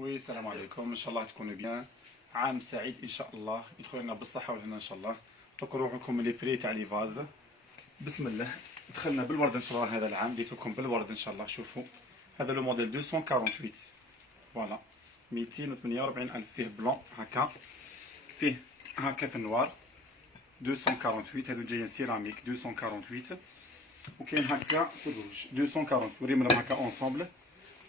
وي السلام عليكم، ان شاء الله تكونوا بيان. عام سعيد ان شاء الله، يدخل لنا بالصحه والهنا ان شاء الله. تقروا لكم لي بري تاع لي فاز. بسم الله، دخلنا بالورد ان شاء الله. هذا العام ديت لكم بالورد ان شاء الله. شوفوا هذا لو موديل 248 فوالا 248 الف، فيه بلون هكا، فيه هكا في النوار 248. هذو جايين سيراميك 248، وكاين هكا في الروج 240. وريهم لهم هكا اونصومبل.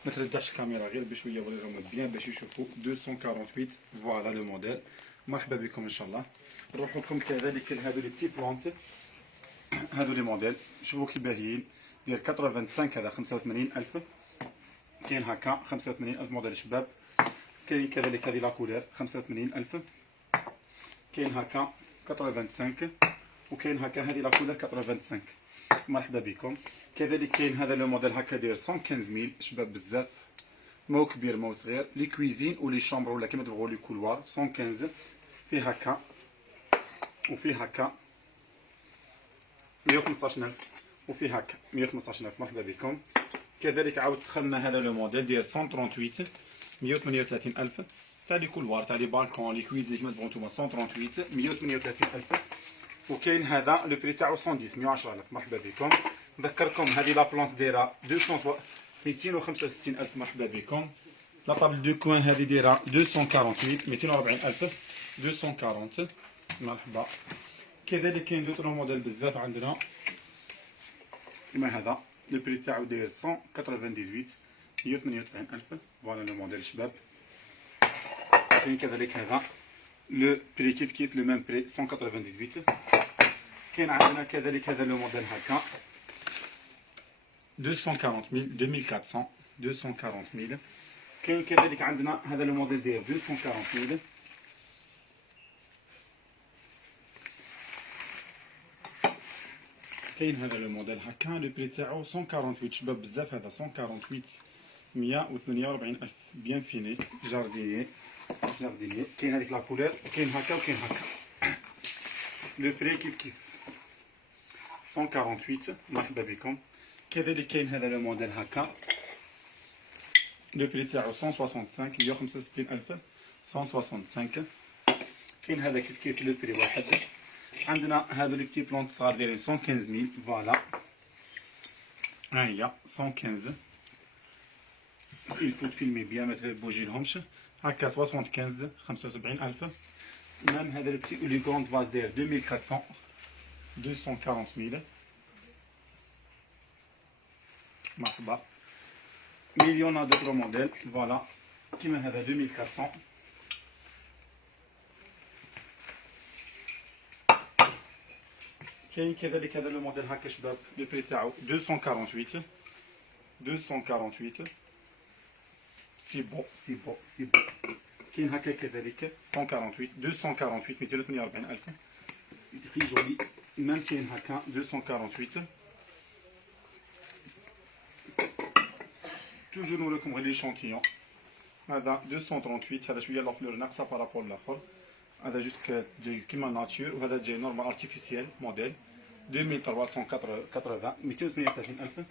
ما تردعش الكاميرا غير بشويه، وريهم بيان باش يشوفوا 248. فوالا لو موديل. مرحبا بكم ان شاء الله. نروح لكم كذلك هذو لي بتي بلونت، هذو لي موديل. شوفوا كي باهيين، ديال 85 هذا 85,000. كاين هكا 85,000 موديل شباب. كاين كذلك هذه لا كولور 85,000. كاين هكا 85، وكاين هكا هذه لا كولور 85. مرحبا بكم. كذلك كاين هذا لو موديل هكا داير 115,000 شباب بزاف، ماهو كبير ماهو صغير. لي كويزين ولي شومبر ولا كيما تبغوا لي كولوار 115. فيه هكا وفيه هكا 115,000، وفيه هكا 115,000. مرحبا بكم. كذلك عاود دخلنا هذا لو موديل ديال 138 138,000 تاع لي كولوار تاع لي بالكون لي كويزين كيما تبغوا نتوما. 138 138,000. وكاين هذا لو بري تاعو 110 110,000. مرحبا بكم. نذكركم هذه لا بلونت دايره 265,000. مرحبا بكم. لا طابل دو كوين هذه دايره 248 240,000 240. مرحبا. كذلك كاين دوطرو موديل بزاف عندنا كيما هذا لو بري تاعو داير 198 198,000. فوالا لو موديل شباب. كاين كذلك هذا لو بري كيف لو ميم بري 198. كاين عندنا كذلك هذا لو موديل هكا 240,000 2400 240,000. كاين كذلك عندنا هذا لو موديل داير 240,000. كاين هذا لو موديل هكا لو بري تاعو 148 شباب بزاف. هذا 148 148,000 بيان فيني جارديني. كاين هذيك لا كولور، كاين هكا وكاين هكا. لو بري كيف 148. مرحبا بكم. كذلك كاين هذا لو موديل هكا لو بري تاعو 165 165,000 165. كاين هذا كيف لو بري واحد. عندنا هذو لي بتي بلونت صغار دايرين 115,000. فوالا ها هي 115. الفوت فيلمي بيان ما تبوجي لهمش هكا 75 75,000. مام هذا لو بتي لي كروند فاز داير 2400 240,000. مرحبا. مليون دوطرو موديل. فوالا كيما هذا 2400. كاين كذلك هذا لو موديل هكا شباب لو بري تاعو 248 248. سي بون سي بون سي بون. كاين هكا كذلك 148 248 248,000. تري جولي. مام كاين هكا 248. توجور نوريكم غير لي شونتيون. هذا 238. هذا شويه لا فلور ناقصه بارابور الاخر. هذا جوست جاي كيما ناتشور، وهذا جاي نورمال ارتيفيسيال موديل 2380 238,000.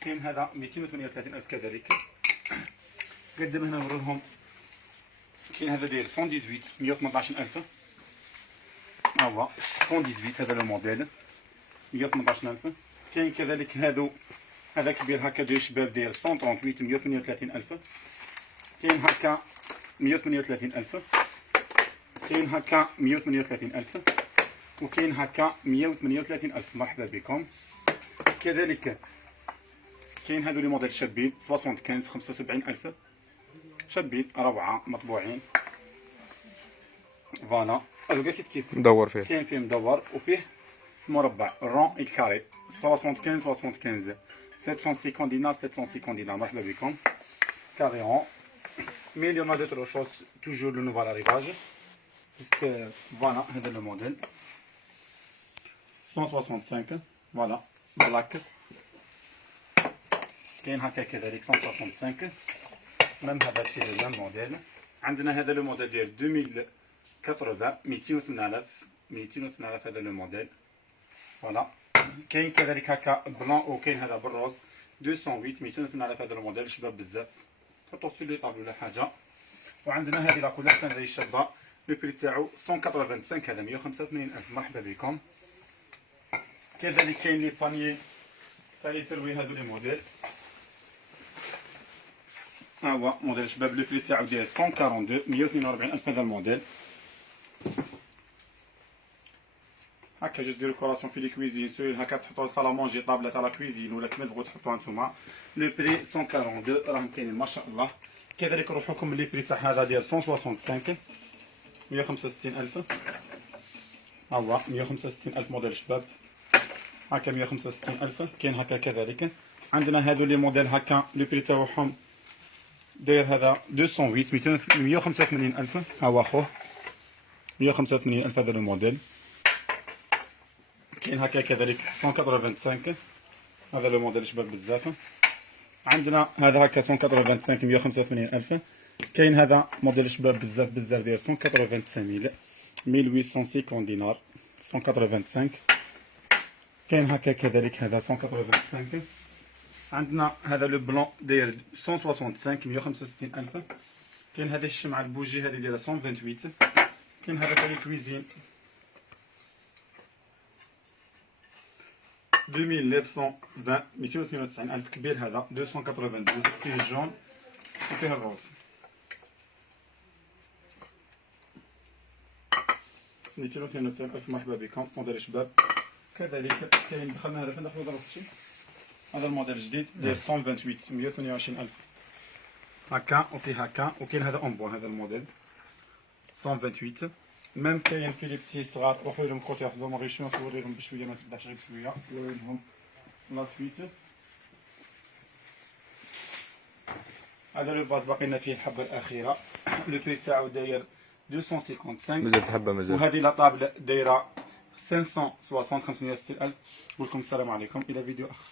كاين هذا 238,000 كذلك. قدم هنا نوريهم. كاين هذا داير 118 118,000. ها هو 118 هذا لو موديل 118,000. كاين كذلك هذا كبير هكا داير شباب داير 138 138,000. كاين هكا 138,000. كاين هكا 138,000. وكاين هكا 138,000. مرحبا بكم. كذلك كاين هذو لي موديل شابين 75 75,000 شابين روعه مطبوعين. فوالا هذو كيف ندور فيه. كاين فيه مدور وفيه مربع رون اي كاري 75 75 750 دينار 750 دينار. مرحبا بكم. كاري رون. مليون دوطرو شوز توجور لو نوفال اريفاج. فوالا هذا لو موديل 165. فوالا بلاك. كاين هكا كذلك 165. ميم هذا سي لو ميم موديل. عندنا هذا لو موديل ديال 2080 208,000 208,000. هذا لو موديل. فوالا كاين كذلك هكا بلون، وكاين هذا بالروز 208 208,000. هذا لو موديل شباب بزاف. حطو سي لي طابل ولا حاجه. وعندنا هذه لا كولور ثاني شابه، لو بري تاعو 185 هذا 185000. مرحبا بكم. كذلك كاين لي بانيي ثاني تروي هذو لي موديل. ها هو موديل شباب، لو بري تاعو داير 142 142000 هذا الموديل. هكا جوج ديكوراسيون في لي كويزين، سو هكا تحطوا صالا مونجي طابله تاع لا كويزين ولا كما تبغوا تحطوها نتوما. لو بري 142 راهم كاينين ما شاء الله. كذلك نروحو لكم لي بري تاع هذا ديال 165 165000. ها هو 165000 موديل شباب، هكا 165000. كاين هكا كذلك. عندنا هادو لي موديل هكا لو بري تاعهم داير هذا 208 185000. ها هو خوه 185000 هذا لو موديل. كاين هكا كذلك 185 هذا لو موديل شباب بزاف. عندنا هذا هكا 185 185000. كاين هذا موديل شباب بزاف بزاف داير 185000 1850 دينار 185. كاين هكا كذلك هذا 185. عندنا هذا لو بلون داير 165 165000. كاين هذا الشمعة البوجي هذه دايره 128. كاين هذا تاع الكويزين 2920 292000 كبير هذا 292 فيه الجون وفيه الروز. 292000 مرحبا بكم موديل شباب. كذلك كاين دخلنا هذا فين دخلوا ضربتي هذا الموديل الجديد داير 128 128000 هكا وفيه هكا. وكاين هذا اون بوا هذا الموديل 128. ميم كاين في لي بتي صغار. روحوا لهم كوتي واحد ما غيشوفوا نوريهم بشويه ما تبداش غير بشويه نوريهم لا سويت. هذا لو باز باقي لنا فيه الحبه الاخيره. لو بري تاعو داير 255 مازال حبه مازال. وهذه لا طابله دايره 560 560000. نقول لكم السلام عليكم الى فيديو اخر.